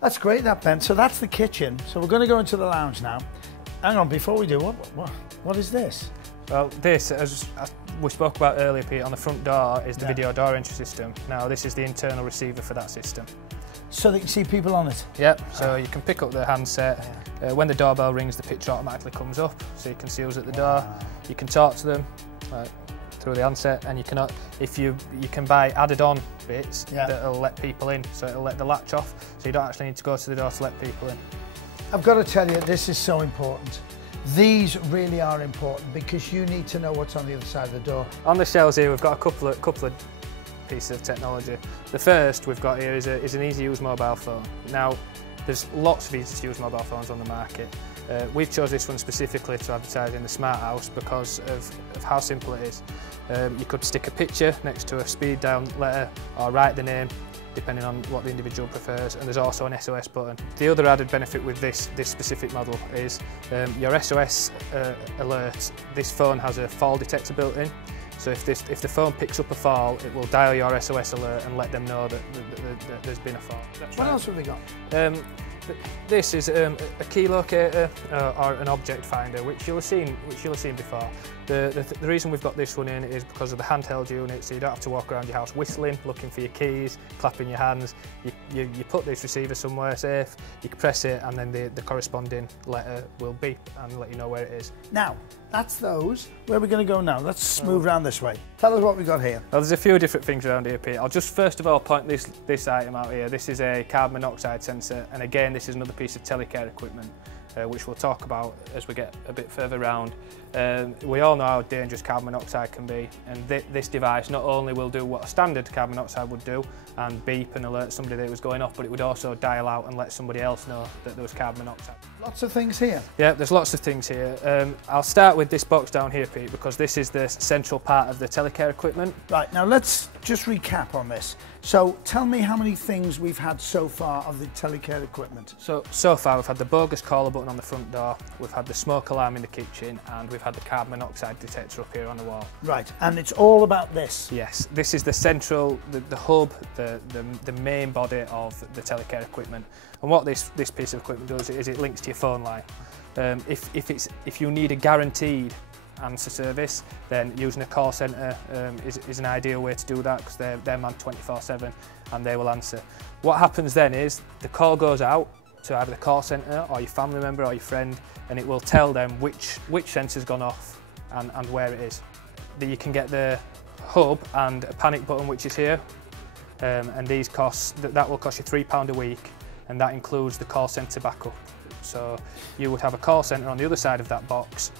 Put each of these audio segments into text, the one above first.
That's great, that, Ben. So that's the kitchen. So we're going to go into the lounge now. Hang on, before we do, what is this? Well, this, as we spoke about earlier, Pete, on the front door is the video door entry system. Now, this is the internal receiver for that system. So they can see people on it? Yep, so you can pick up the handset. When the doorbell rings, the picture automatically comes up, so you can see who's at the door. You can talk to them through the handset, and you can, if you can buy added-on bits that'll let people in, so it'll let the latch off, so you don't actually need to go to the door to let people in. I've got to tell you, this is so important. These really are important because you need to know what's on the other side of the door. On the shelves here, we've got a couple of pieces of technology. The first we've got here is an easy-use mobile phone. Now, there's lots of easy-to-use mobile phones on the market. We've chose this one specifically to advertise in the Smart House because of how simple it is. You could stick a picture next to a speed dial letter or write the name, depending on what the individual prefers, and there's also an SOS button. The other added benefit with this specific model is your SOS alert. This phone has a fall detector built in, so if the phone picks up a fall, it will dial your SOS alert and let them know that there's been a fall. What else have we got? This is a key locator or an object finder, which you'll have seen before. The reason we've got this one in is because of the handheld unit, so you don't have to walk around your house whistling, looking for your keys, clapping your hands. You put this receiver somewhere safe, you can press it, and then the corresponding letter will beep and let you know where it is. Now, that's those. Where are we going to go now? Let's move around this way. Tell us what we got here. Well, there's a few different things around here, Pete. I'll just first of all point this item out here. This is a carbon monoxide sensor, and again, this is another piece of telecare equipment, which we'll talk about as we get a bit further round. We all know how dangerous carbon monoxide can be, and this device not only will do what a standard carbon monoxide would do and beep and alert somebody that it was going off, but it would also dial out and let somebody else know that there was carbon monoxide. Lots of things here. Yeah, there's lots of things here. I'll start with this box down here, Pete, because this is the central part of the telecare equipment. Right, now let's just recap on this. So tell me how many things we've had so far of the telecare equipment. So far we've had the bogus caller button on the front door, we've had the smoke alarm in the kitchen, and we've had the carbon monoxide detector up here on the wall. Right, and it's all about this? Yes, this is the central, the hub, the main body of the telecare equipment. And what this piece of equipment does is it links to your phone line. If you need a guaranteed answer service, then using a call centre is an ideal way to do that, because they're manned 24/7 and they will answer. What happens then is the call goes out to either the call centre or your family member or your friend, and it will tell them which sensor's gone off and where it is. You can get the hub and a panic button, which is here, and these that will cost you £3 a week, and that includes the call centre backup. So you would have a call centre on the other side of that box,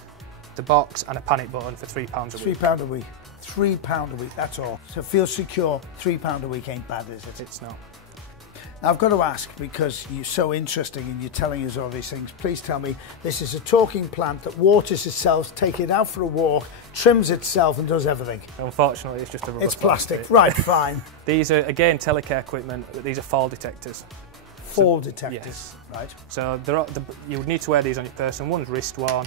the box and a panic button for £3 a week. £3 a week. £3 a week, that's all. So feel secure, £3 a week ain't bad, is it? It's not. Now I've got to ask, because you're so interesting and you're telling us all these things, please tell me this is a talking plant that waters itself, takes it out for a walk, trims itself and does everything. Unfortunately, it's just a rubber. It's plastic, right, fine. These are, again, telecare equipment, but these are fall detectors. Fall detectors, yes. Right. So you would need to wear these on your person. One's wrist worn,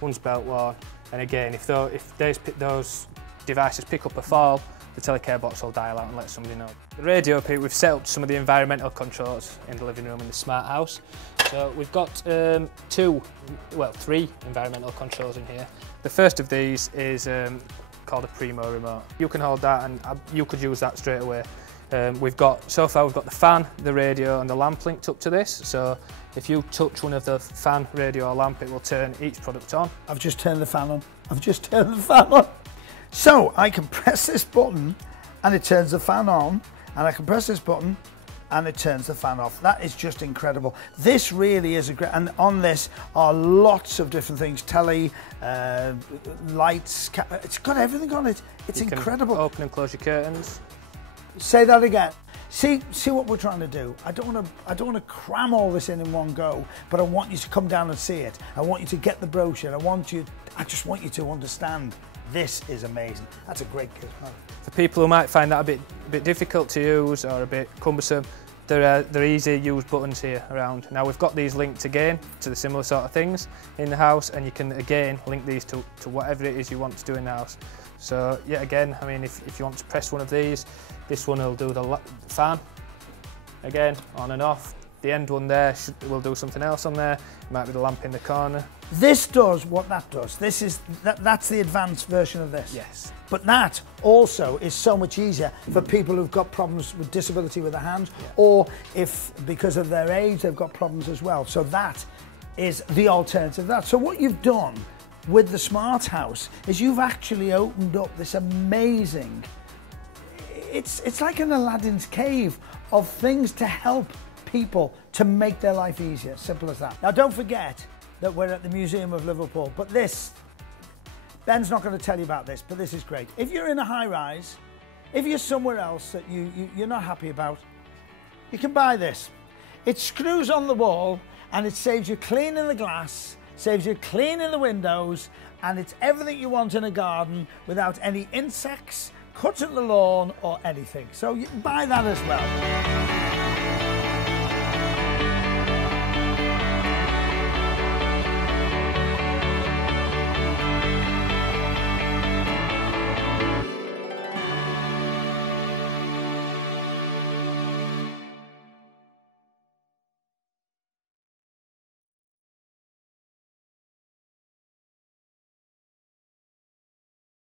one's belt worn, and again, if those devices pick up a fall, the telecare box will dial out and let somebody know. The radio, Pete, we've set up some of the environmental controls in the living room in the Smart House. So we've got three environmental controls in here. The first of these is called a Primo remote. You can hold that and you could use that straight away. So far we've got the fan, the radio and the lamp linked up to this. So if you touch one of the fan, radio or lamp, it will turn each product on. I've just turned the fan on. I've just turned the fan on. So I can press this button and it turns the fan on, and I can press this button and it turns the fan off. That is just incredible. This really is a great, and on this are lots of different things, telly, lights, it's got everything on it. It's incredible. You can open and close your curtains. Say that again. See what we're trying to do. I don't want to cram all this in one go, but I want you to come down and see it. I want you to get the brochure. I just want you to understand. This is amazing. That's a great gizmo. For people who might find that a bit difficult to use or a bit cumbersome, there are easy use buttons here around. Now we've got these linked again to the similar sort of things in the house, and you can again link these to whatever it is you want to do in the house. So yeah, again, I mean, if you want to press one of these, this one will do the fan, again, on and off. The end one there will do something else on there. It might be the lamp in the corner. This does what that does. That's the advanced version of this. Yes. But that also is so much easier for people who've got problems with disability with their hands, or if because of their age they've got problems as well. So that is the alternative to that. So what you've done with the Smart House is you've actually opened up this amazing, it's like an Aladdin's cave of things to help people to make their life easier. Simple as that. Now don't forget that we're at the Museum of Liverpool, but this, Ben's not going to tell you about this, but this is great. If you're in a high rise, if you're somewhere else that you're not happy about, you can buy this. It screws on the wall and it saves you cleaning the glass, saves you cleaning the windows, and it's everything you want in a garden without any insects, cutting the lawn or anything. So you can buy that as well.